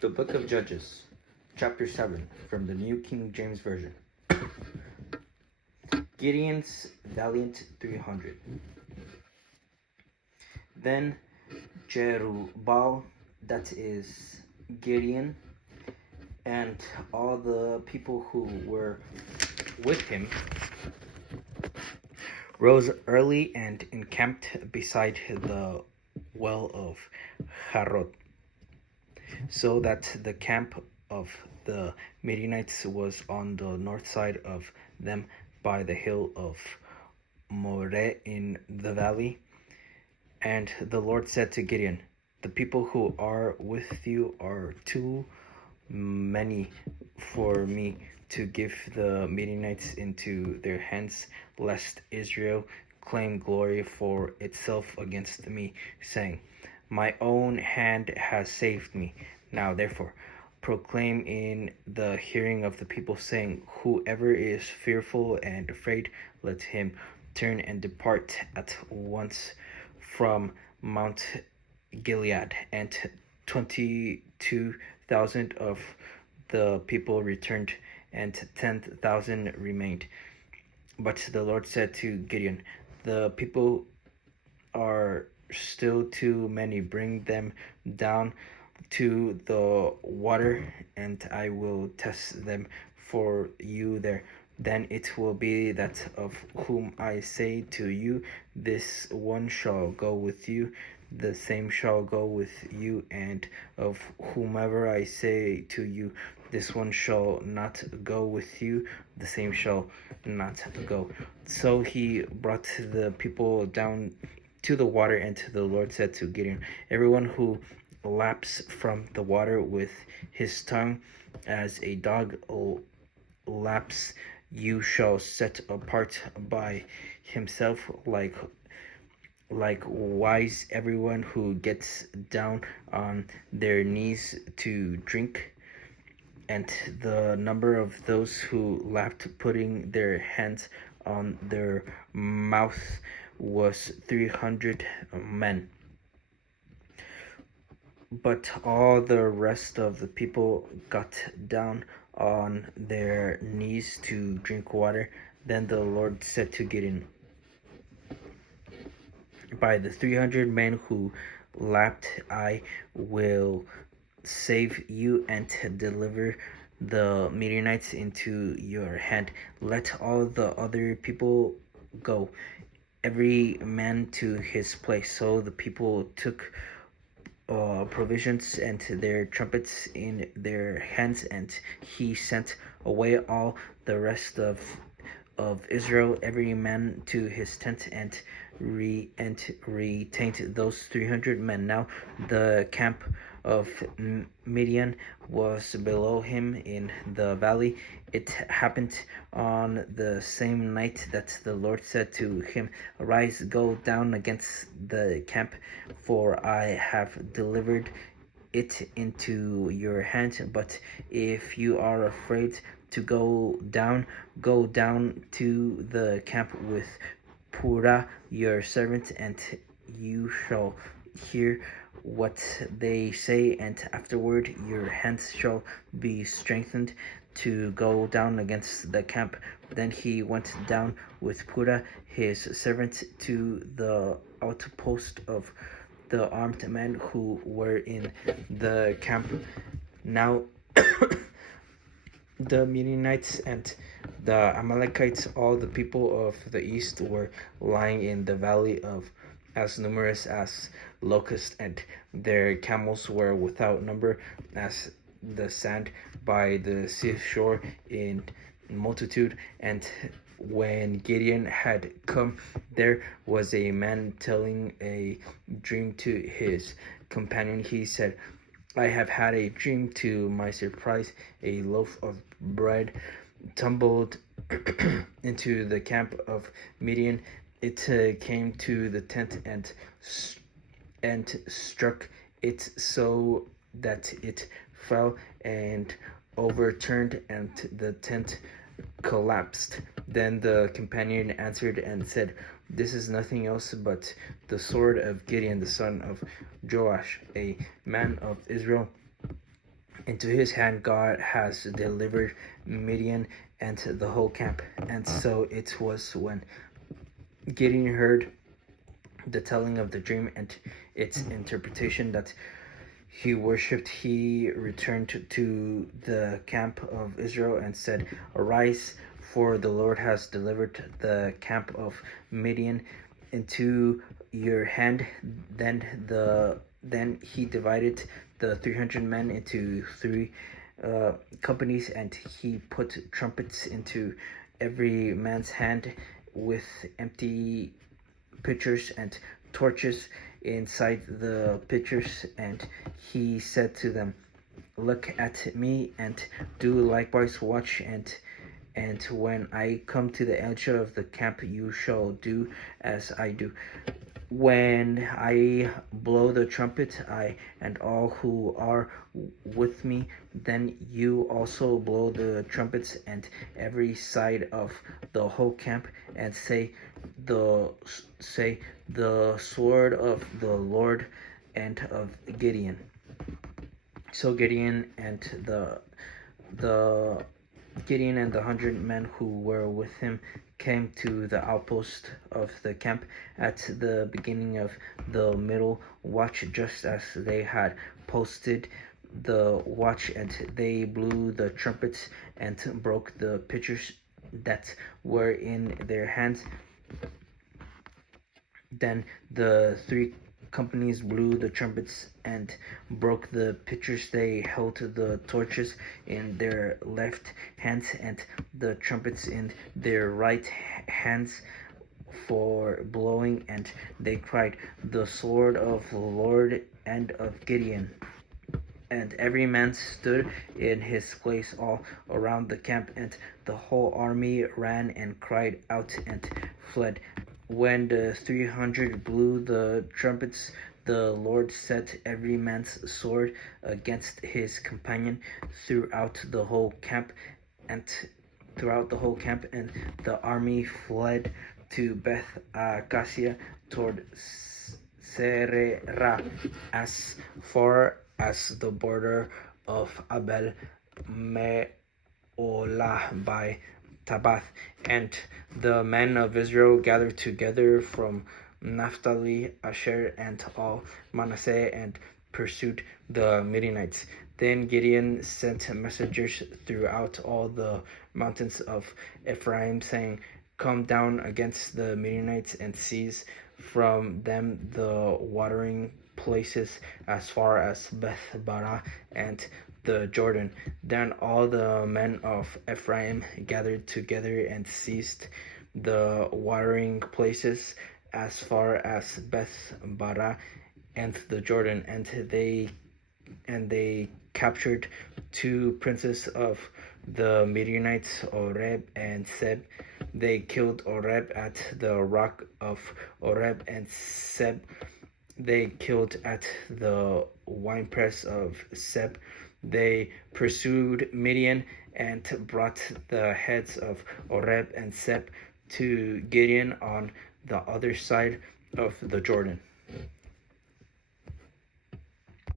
The Book of Judges, Chapter 7, from the New King James Version. Gideon's Valiant 300. Then Jerubbaal, that is Gideon, and all the people who were with him, rose early and encamped beside the well of Harod, so that the camp of the Midianites was on the north side of them by the hill of Moreh in the valley. And the Lord said to Gideon, "The people who are with you are too many for me to give the Midianites into their hands, lest Israel claim glory for itself against me, saying, 'My own hand has saved me.' Now therefore proclaim in the hearing of the people, saying, 'Whoever is fearful and afraid, let him turn and depart at once from Mount Gilead.' And 22,000 of the people returned, and 10,000 remained. But the Lord said to Gideon, 'The people are still too many. Bring them down to the water, and I will test them for you there. Then it will be that of whom I say to you, this one shall go with you, the same shall go with you, and of whomever I say to you, this one shall not go with you, the same shall not go.' So he brought the people down to the water, and the Lord said to Gideon, 'Everyone who laps from the water with his tongue as a dog laps, you shall set apart by himself. Likewise, everyone who gets down on their knees to drink.' And the number of those who lapped, putting their hands on their mouth, was 300 men. But all the rest of the people got down on their knees to drink water. Then the Lord said to Gideon, 'By the 300 men who lapped, I will save you and deliver the Midianites into your hand. Let all the other people go, every man to his place.' So the people took provisions and their trumpets in their hands, and he sent away all the rest of Israel, every man to his tent, and retained those 300 men. Now the camp of Midian was below him in the valley. It happened on the same night that the Lord said to him, 'Arise, go down against the camp, for I have delivered it into your hand. But if you are afraid to go down to the camp with Purah your servant, and you shall hear what they say, and afterward your hands shall be strengthened to go down against the camp.' Then he went down with Purah his servant to the outpost of the armed men who were in the camp. Now the Midianites and the Amalekites, all the people of the east, were lying in the valley, of as numerous as locusts, and their camels were without number as the sand by the seashore in multitude. And when Gideon had come, there was a man telling a dream to his companion. He said, 'I have had a dream. To my surprise, a loaf of bread tumbled into the camp of Midian. It came to the tent and struck it so that it fell and overturned, and the tent collapsed.' Then the companion answered and said, 'This is nothing else but the sword of Gideon, the son of Joash, a man of Israel, Into his hand God has delivered Midian and the whole camp. And so it was when Gideon heard the telling of the dream and its interpretation that he worshipped. He returned to the camp of Israel and said, "Arise, for the Lord has delivered the camp of Midian into your hand." Then he divided the 300 men into three companies, and he put trumpets into every man's hand with empty pitchers and torches inside the pitchers. And he said to them, "Look at me and do likewise. Watch, and when I come to the edge of the camp, you shall do as I do. When I blow the trumpet, I and all who are with me, then you also blow the trumpets and every side of the whole camp, and the the sword of the Lord and of Gideon." So the Gideon and the 100 men who were with him came to the outpost of the camp at the beginning of the middle watch, just as they had posted the watch, and they blew the trumpets and broke the pitchers that were in their hands. Then the three companies blew the trumpets and broke the pitchers. They held the torches in their left hands and the trumpets in their right hands for blowing, and they cried, "The sword of the Lord and of Gideon." And every man stood in his place all around the camp, and the whole army ran and cried out and fled. When the 300 blew the trumpets, the Lord set every man's sword against his companion throughout the whole camp, and the army fled to Beth Acacia toward Serera, as far as the border of Abel Meolah by Tabath. And the men of Israel gathered together from Naphtali, Asher, and all Manasseh, and pursued the Midianites. Then Gideon sent messengers throughout all the mountains of Ephraim, saying, "Come down against the Midianites and seize from them the watering places as far as Beth-barah and the Jordan." Then all the men of Ephraim gathered together and seized the watering places as far as Beth-barah and the Jordan, and they captured two princes of the Midianites, Oreb and Seb. They killed Oreb at the rock of Oreb, and Seb they killed at the winepress of Seb. They pursued Midian and brought the heads of Oreb and Seb to Gideon on the other side of the Jordan.